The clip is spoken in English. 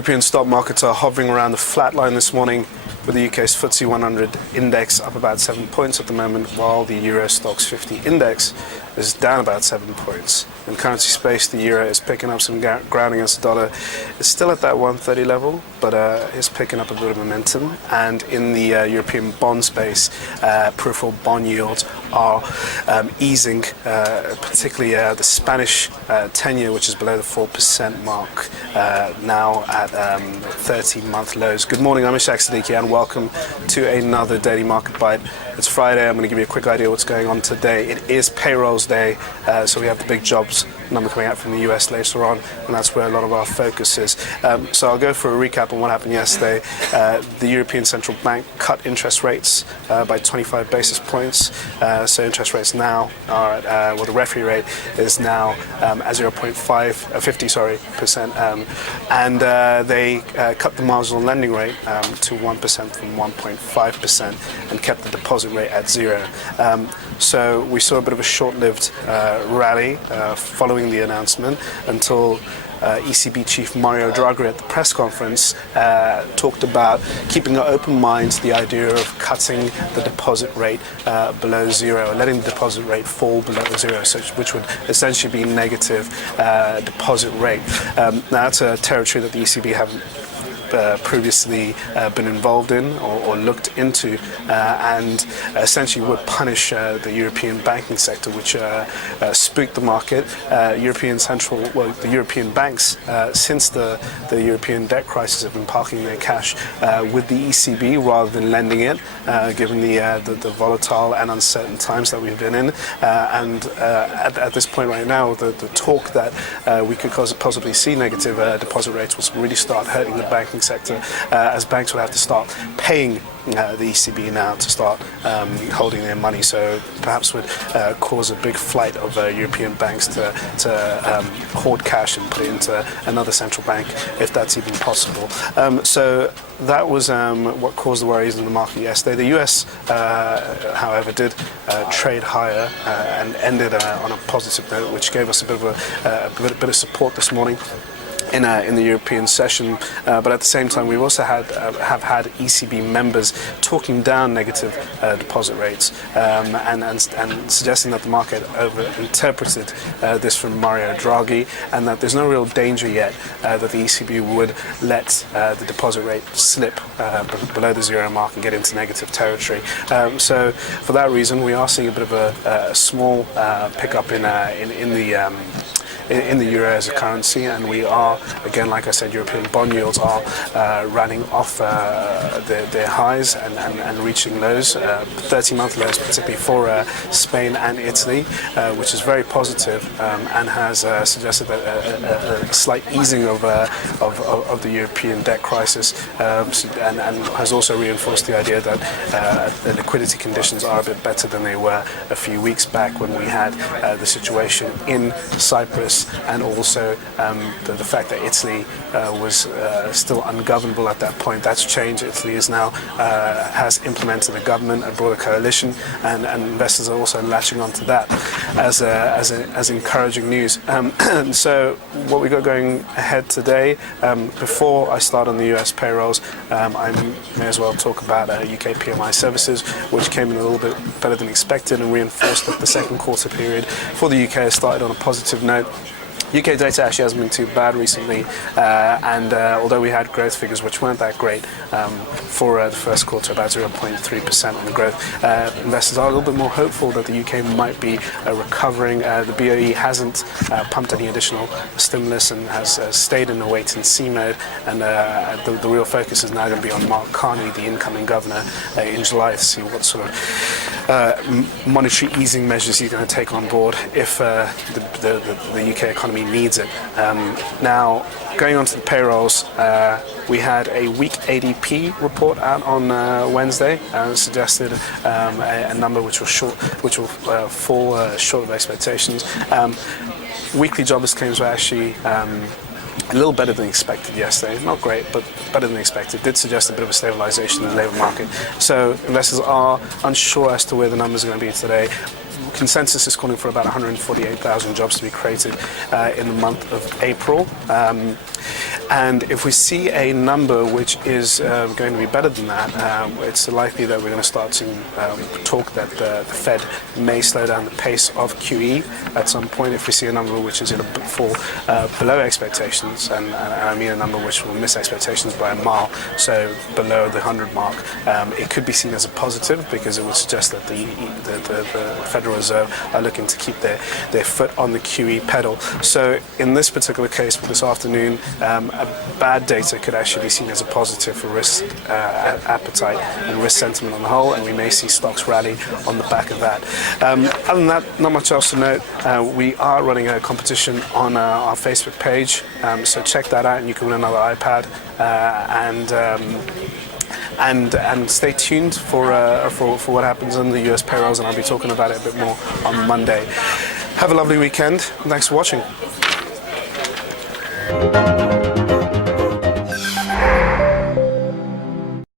European stock markets are hovering around the flat line this morning, with the UK's FTSE 100 index up about 7 points at the moment, while the Euro Stoxx 50 index is down about 7 points. In currency space, the euro is picking up some ground against the dollar. It's still at that 130 level, but it's picking up a bit of momentum. And in the European bond space, peripheral bond yields are easing, particularly the Spanish 10-year, which is below the 4% mark, now at 30-month lows. Good morning, I'm Ishaq, Siddiqi, and welcome to another Daily Market Bite. It's Friday. I'm going to give you a quick idea of what's going on today. It is Payrolls Day, so we have the big jobs number coming out from the US later on, and that's where a lot of our focus is. So I'll go for a recap on what happened yesterday. The European Central Bank cut interest rates by 25 basis points. So interest rates now are at, well, the referee rate is now at 0.50%, and they cut the marginal lending rate to 1% from 1.5% and kept the deposit rate at 0. So we saw a bit of a short-lived rally following the announcement until ECB chief Mario Draghi at the press conference talked about keeping an open mind to the idea of cutting the deposit rate below 0, letting the deposit rate fall below 0, which would essentially be negative deposit rate. Now that's a territory that the ECB haven't previously been involved in or looked into, and essentially would punish the European banking sector, which spooked the market. The European banks, since the European debt crisis, have been parking their cash with the ECB rather than lending it, given the volatile and uncertain times that we've been in. And at this point right now, the talk that we could possibly see negative deposit rates will really start hurting the banking sector, as banks will have to start paying the ECB now to start holding their money. So perhaps would cause a big flight of European banks to hoard cash and put it into another central bank, if that's even possible. So that was what caused the worries in the market yesterday. The US, however, did trade higher and ended on a positive note, which gave us a bit of support this morning in the European session, but at the same time we also have had ECB members talking down negative deposit rates and suggesting that the market overinterpreted this from Mario Draghi, and that there's no real danger yet that the ECB would let the deposit rate slip below the 0 mark and get into negative territory. So for that reason, we are seeing a bit of a small pickup in the euro as a currency, and we are, again, like I said, European bond yields are running off their highs and reaching lows, 30-month lows, particularly for Spain and Italy, which is very positive, and has suggested a slight easing of the European debt crisis, and has also reinforced the idea that the liquidity conditions are a bit better than they were a few weeks back when we had the situation in Cyprus, and also the fact that Italy was still ungovernable at that point. That's changed. Italy is now has implemented a government, a broader coalition, and investors are also latching onto that as encouraging news. So what we got going ahead today, before I start on the US payrolls, I may as well talk about UK PMI services, which came in a little bit better than expected and reinforced that the second quarter period for the UK has started on a positive note. UK data actually hasn't been too bad recently, and although we had growth figures which weren't that great for the first quarter, about 0.3% on the growth, investors are a little bit more hopeful that the UK might be recovering. The BOE hasn't pumped any additional stimulus and has stayed in a wait-and-see mode, and the real focus is now going to be on Mark Carney, the incoming governor, in July, to see what sort of monetary easing measures he's going to take on board if the UK economy needs it. Now, going on to the payrolls, we had a weak ADP report out on Wednesday, suggested a number which will fall short of expectations. Weekly jobless claims were actually a little better than expected yesterday. Not great, but better than expected. Did suggest a bit of a stabilization in the labour market. So investors are unsure as to where the numbers are going to be today. Consensus is calling for about 148,000 jobs to be created in the month of April. And if we see a number which is going to be better than that, it's likely that we're going to start seeing talk that the Fed may slow down the pace of QE at some point. If we see a number which is going to fall below expectations, and I mean a number which will miss expectations by a mile, so below the 100 mark, it could be seen as a positive, because it would suggest that the Federal Reserve are looking to keep their foot on the QE pedal. So in this particular case, for this afternoon, bad data could actually be seen as a positive for risk appetite and risk sentiment on the whole, and we may see stocks rally on the back of that. Other than that, not much else to note. We are running a competition on our Facebook page, so check that out, and you can win another iPad. And stay tuned for what happens in the US payrolls, and I'll be talking about it a bit more on Monday. Have a lovely weekend. Thanks for watching.